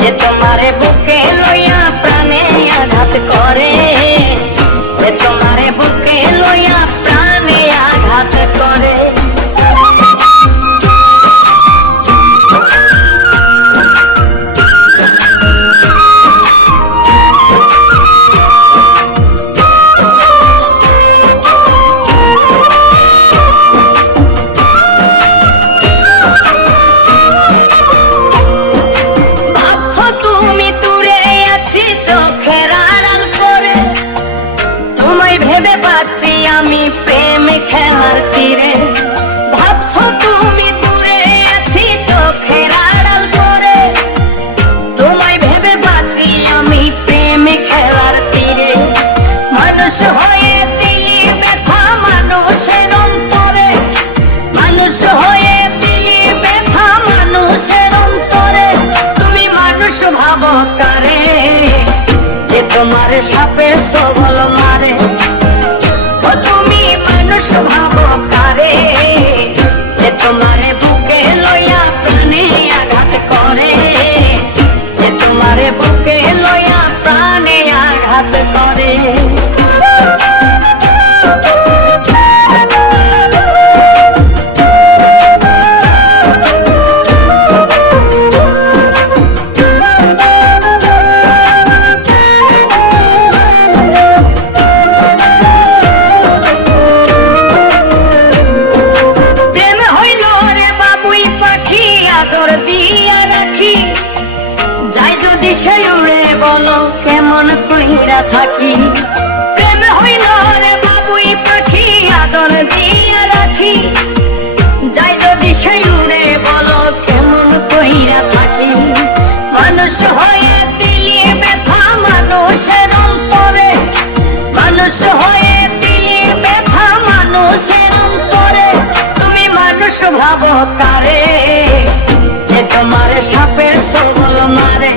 যে তোমারে বুকে লইয়া প্রাণে আঘাত করে, যে তোমারে বুকে লইয়া প্রাণে আঘাত করে। আমি প্রেমে খেলার তীরে, ভাবছো তুমি দূরে আছি চোখের আড়াল করে। তোমায় ভেবে বাঁচি আমি প্রেমে খেলার তীরে, মানুষ হয়ে দিলি ব্যথা মানুষের অন্তরে, মানুষ হয়ে দিলি ব্যথা মানুষের অন্তরে। তুমি মানুষ ভাবো কারে, যে তোমার সাপের সবল মারে। তুমি মানুষ ভাবো কারে, যে তোমারে বুকে লইয়া প্রাণে আঘাত করে, যে তোমারে বুকে লইয়া প্রাণে আঘাত করে। যাই যদি সে উড়ে বলো কেমন কইরা থাকি, প্রেম হইল রে বাবুই পাখি আদর দিয়া রাখি। যাই যদি সে উড়ে বলো কেমন কইরা থাকি, মানুষ হয়ে দিলি ব্যথা মানুষের অন্তরে, মানুষ হয়ে দিলি ব্যথা মানুষের অন্তরে। তুমি মানুষ ভাবো কারে, যে তোমার সাপের সবল মারে।